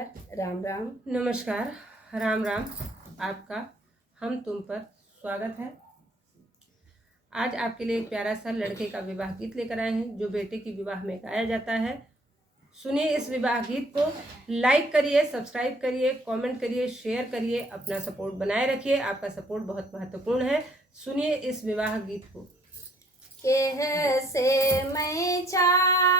राम राम। नमस्कार। राम राम। आपका हम तुम पर स्वागत है। आज आपके लिए एक प्यारा सा लड़के का विवाह गीत लेकर आए हैं जो बेटे की विवाह में गाया जाता है। सुनिए इस विवाह गीत को, लाइक करिए, सब्सक्राइब करिए, कमेंट करिए, शेयर करिए, अपना सपोर्ट बनाए रखिए। आपका सपोर्ट बहुत महत्वपूर्ण है। सुनिए इस विवाह गीत को। कैसे मैं चाहूं